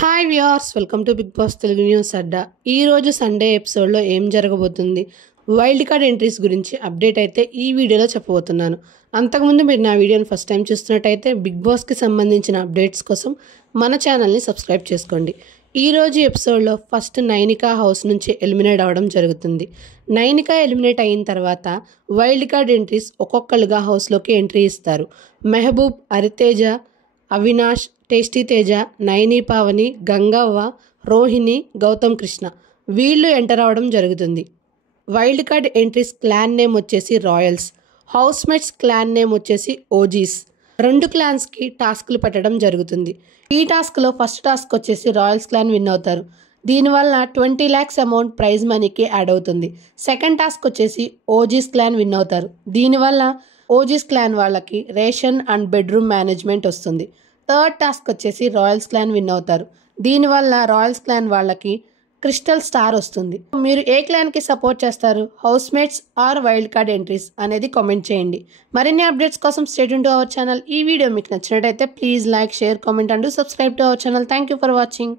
Hi viewers, welcome to Bigg Boss Telugu news అడ్డా. ఈరోజు Sunday ఎపిసోడ్లో ఏం జరగబోతుంది, వైల్డ్ కార్డ్ ఎంట్రీస్ గురించి అప్డేట్ అయితే ఈ వీడియోలో చెప్పబోతున్నాను. అంతకుముందు మీరు నా వీడియోని ఫస్ట్ టైం చూస్తున్నట్టయితే బిగ్ బాస్కి సంబంధించిన అప్డేట్స్ కోసం మన ఛానల్ని సబ్స్క్రైబ్ చేసుకోండి. ఈరోజు ఎపిసోడ్లో ఫస్ట్ నైనికా హౌస్ నుంచి ఎలిమినేట్ అవ్వడం జరుగుతుంది. నైనికా ఎలిమినేట్ అయిన తర్వాత వైల్డ్ కార్డ్ ఎంట్రీస్ ఒక్కొక్కరుగా హౌస్లోకి ఎంట్రీ ఇస్తారు. మెహబూబ్, హరితేజ, అవినాష్, టేస్టీ తేజ, నైని పావని, గంగవ్వ, రోహిణి, గౌతమ్ కృష్ణ వీళ్ళు ఎంటర్ అవ్వడం జరుగుతుంది. Wild card entries clan name వచ్చేసి రాయల్స్, హౌస్మేట్స్ క్లాన్ నేమ్ వచ్చేసి ఓజీస్. రెండు క్లాన్స్కి టాస్క్లు పెట్టడం జరుగుతుంది. ఈ టాస్క్లో ఫస్ట్ టాస్క్ వచ్చేసి రాయల్స్ క్లాన్ విన్ అవుతారు. దీనివల్ల 20 lakhs అమౌంట్ ప్రైజ్ మనీకి యాడ్ అవుతుంది. సెకండ్ టాస్క్ వచ్చేసి ఓజీస్ క్లాన్ విన్ అవుతారు. దీనివల్ల ఓజీస్ క్లాన్ వాళ్ళకి రేషన్ అండ్ బెడ్రూమ్ మేనేజ్మెంట్ వస్తుంది. థర్డ్ టాస్క్ వచ్చేసి రాయల్స్ క్లాన్ విన్ అవుతారు. దీనివల్ల రాయల్స్ క్లాన్ వాళ్ళకి క్రిస్టల్ స్టార్ వస్తుంది. మీరు ఏ క్లాన్కి సపోర్ట్ చేస్తారు, housemates or wild card entries అనేది కామెంట్ చేయండి. మరిన్ని అప్డేట్స్ కోసం stay tune to our channel. ఈ వీడియో మీకు నచ్చినట్టయితే please like, share, comment and subscribe to our channel. Thank you for watching.